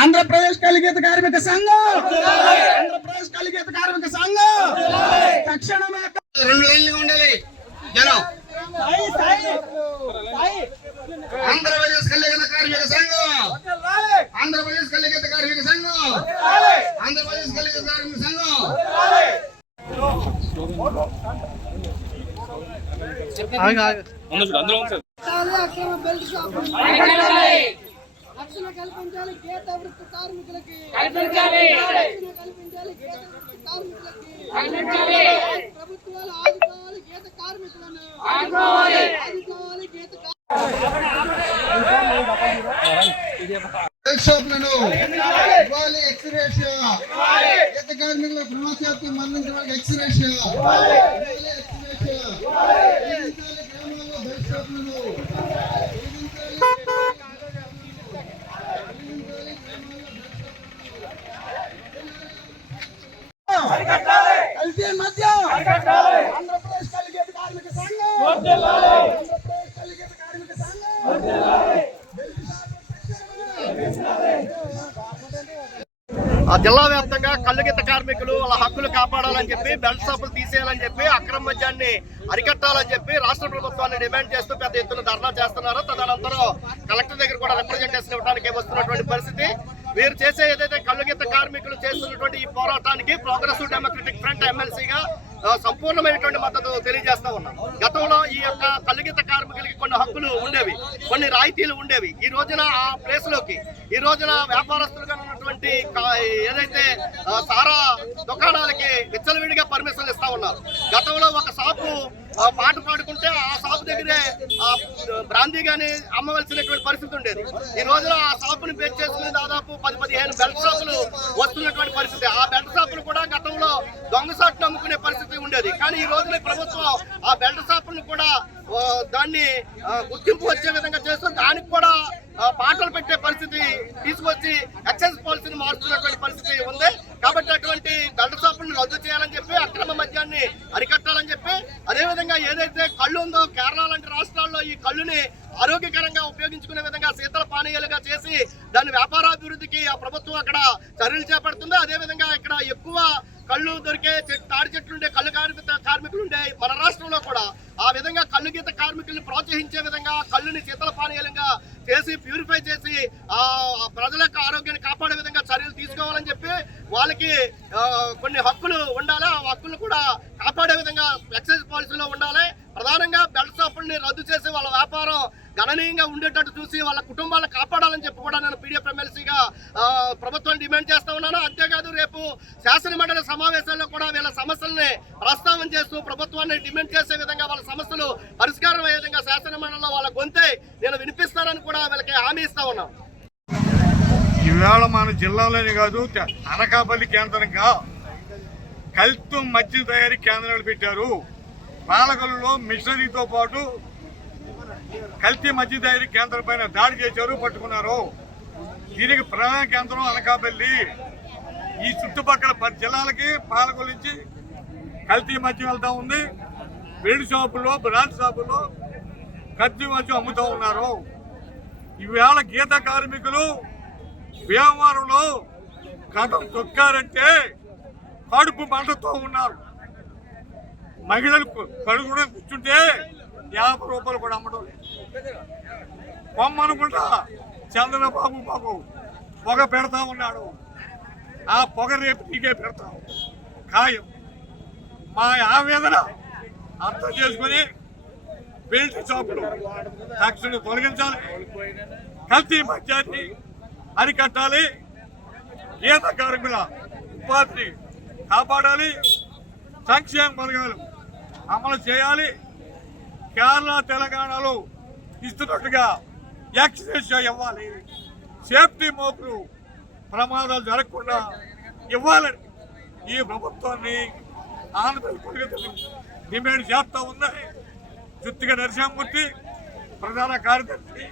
ఆంధ్రప్రదేశ్ కలిగేత కార్మిక సంఘం! ఆంధ్రప్రదేశ్ కలిగేత కార్మిక సంఘం! తక్షణమే రెండు లైన్లుగా ఉండాలి. జనం. ఆంధ్రప్రదేశ్ కలిగిన కార్మిక సంఘం! ఆంధ్రప్రదేశ్ కలిగేత కార్మిక సంఘం! ఆంధ్రప్రదేశ్ కలిగేత కార్మిక సంఘం! రక్షణ కల్పించాలి గీత వృత్తి కార్మికులకి. రక్షణ కల్పించాలి గీత వృత్తి కార్మికులకి. ప్రభుత్వాలు ఆదుకోవాలి గీత కార్మికులను. ఆదుకోవాలి. గీత బెల్ట్ షాపులను ఇవ్వాలి ఎక్స్రేషియా. గీత కార్మికుల ప్రమాశాత్తు మరణించిన వాళ్ళకి ఎక్స్రేషియా. కల్తీ మద్యం ఆంధ్రప్రదేశ్ కలిగేది కార్మిక సంఘం ఆంధ్రప్రదేశ్ కలిగీత కార్మిక సంఘం ఆ జిల్లా వ్యాప్తంగా కళ్ళుగీత కార్మికులు వాళ్ళ హక్కులు కాపాడాలని చెప్పి బెల్ట్ షాపులు తీసేయాలని చెప్పి అక్రమ మద్యాన్ని అరికట్టాలని చెప్పి రాష్ట్ర ప్రభుత్వాన్ని డిమాండ్ చేస్తూ పెద్ద ఎత్తున ధర్నా చేస్తున్నారు. తదనంతరం కలెక్టర్ దగ్గర కూడా రిప్రజెంటేషన్ ఇవ్వడానికి వస్తున్నటువంటి పరిస్థితి. వీరు చేసే ఏదైతే కళ్ళుగీత కార్మికులు చేస్తున్నటువంటి ఈ పోరాటానికి ప్రోగ్రెసివ్ డెమోక్రటిక్ ఫ్రంట్ ఎమ్మెల్సీగా సంపూర్ణమైనటువంటి మద్దతు తెలియజేస్తా ఉన్నాం. గతంలో ఈ యొక్క కలిగిత కార్మికులకి కొన్ని హక్కులు ఉండేవి కొన్ని రాయితీలు ఉండేవి. ఈ రోజున ఆ ప్లేస్లోకి ఈ రోజున వ్యాపారస్తులుగా ఉన్నటువంటి ఏదైతే సారా దుకాణాలకి విచ్చలవిడిగా పర్మిషన్లు ఇస్తా ఉన్నారు. గతంలో ఒక షాపు పాట పాడుకుంటే ఆ షాపు దగ్గరే ఆ బ్రాందీ గాని అమ్మవలసినటువంటి పరిస్థితి ఉండేది. ఈ రోజున ఆ షాపుని బేస్ చేసుకుని దాదాపు పది పదిహేను బెల్ట్ షాపులు వస్తున్నటువంటి పరిస్థితి. ఆ బెల్ట్ షాపులు కూడా గతంలో దొంగ షాట్లు అమ్ముకునే పరిస్థితి ఉండేది. కానీ ఈ రోజున ప్రభుత్వం ఆ బెల్ట్ షాపులను కూడా దాన్ని గుర్తింపు వచ్చే విధంగా చేస్తూ దానికి కూడా పాటలు పెట్టే పరిస్థితి తీసుకొచ్చి మారుస్తున్నటువంటి పరిస్థితి ఉంది. కాబట్టి అటువంటి బెల్ట్ షాపులను రద్దు చేయాలని చెప్పి అక్రమ మద్యాన్ని అరికట్టాలని చెప్పి అదేవిధంగా ఏదైతే కళ్ళు ఉందో కేరళ లాంటి రాష్ట్రాల్లో ఈ కళ్ళుని ఆరోగ్యకరంగా ఉపయోగించుకునే విధంగా శీతల పానీయాలుగా చేసి దాని వ్యాపారాభివృద్ధికి ఆ ప్రభుత్వం అక్కడ చర్యలు చేపడుతుంది. అదేవిధంగా ఇక్కడ ఎక్కువ కళ్ళు దొరికే తాడి చెట్లు ఉండే కళ్ళు కార్మిక కార్మికులు ఉండే మన రాష్ట్రంలో కూడా ఆ విధంగా కళ్ళు గీత కార్మికుల్ని ప్రోత్సహించే విధంగా కళ్ళుని శీతల పానీయాలుగా చేసి ప్యూరిఫై చేసి ఆ ప్రజల యొక్క ఆరోగ్యాన్ని కాపాడు చేసుకోవాలని చెప్పి వాళ్ళకి కొన్ని హక్కులు ఉండాలి. ఆ హక్కులు కూడా కాపాడే విధంగా ఎక్సైజ్ పాలసీలో ఉండాలి. ప్రధానంగా బెల్ట్ షాపుల్ని రద్దు చేసి వాళ్ళ వ్యాపారం గణనీయంగా ఉండేటట్టు చూసి వాళ్ళ కుటుంబాలను కాపాడాలని చెప్పి కూడా నేను పీడిఎఫ్ ఎమ్మెల్సీగా ప్రభుత్వం డిమాండ్ చేస్తూ ఉన్నాను. అంతేకాదు రేపు శాసనమండలి సమావేశాల్లో కూడా వీళ్ళ సమస్యల్ని ప్రస్తావన చేస్తూ ప్రభుత్వాన్ని డిమాండ్ చేసే విధంగా వాళ్ళ సమస్యలు పరిష్కారం అయ్యే విధంగా శాసనమండలిలో వాళ్ళ గొంతే నేను వినిపిస్తానని కూడా వీళ్ళకి హామీ ఇస్తా ఉన్నాను ఈవేళ మన జిల్లాలోనే కాదు అనకాపల్లి కేంద్రంగా కల్తు మద్యం తయారీ కేంద్రాలు పెట్టారు. పాలకొల్లులో మిషనరీతో పాటు కల్తీ మద్య తయారీ కేంద్రం పైన దాడి చేశారు పట్టుకున్నారు. దీనికి ప్రధాన కేంద్రం అనకాపల్లి. ఈ చుట్టుపక్కల పది జిల్లాలకి పాలకొల్లు నుంచి కల్తీ మద్యం వెళ్తా ఉంది. బెల్ట్ షాపుల్లో బ్రాండ్ షాపుల్లో కల్తీ మద్యం అమ్ముతూ ఉన్నారు. ఈవేళ గీత కార్మికులు భీమవరంలో కథం తొక్కారంటే కడుపు మంటతో ఉన్నారు. మహిళలు కడుగుడం కూర్చుంటే యాభై రూపాయలు కూడా అమ్మడం పొమ్మనుకుంటా చంద్రబాబు బాబు పొగ పెడతా ఉన్నాడు. ఆ పొగ రేపు నీకే పెడతాం ఖాయం. మా ఆవేదన అర్థం చేసుకుని బెల్ట్ షాపులు తక్షణం తొలగించాలి. కల్తీ మద్యాన్ని అరికట్టాలి. గీత కార్మికుల ఉపాధిని కాపాడాలి. సంక్షేమ పథకాలు అమలు చేయాలి. కేరళ తెలంగాణలో ఇస్తున్నట్టుగా ఎక్సైజ్ ఇవ్వాలి. సేఫ్టీ మోపులు ప్రమాదాలు జరగకుండా ఇవ్వాలని ఈ ప్రభుత్వాన్ని ఆంధ్రప్రదేశ్ డిమాండ్ చేస్తూ ఉందని జుత్తిగా నరసింహమూర్తి ప్రధాన కార్యదర్శి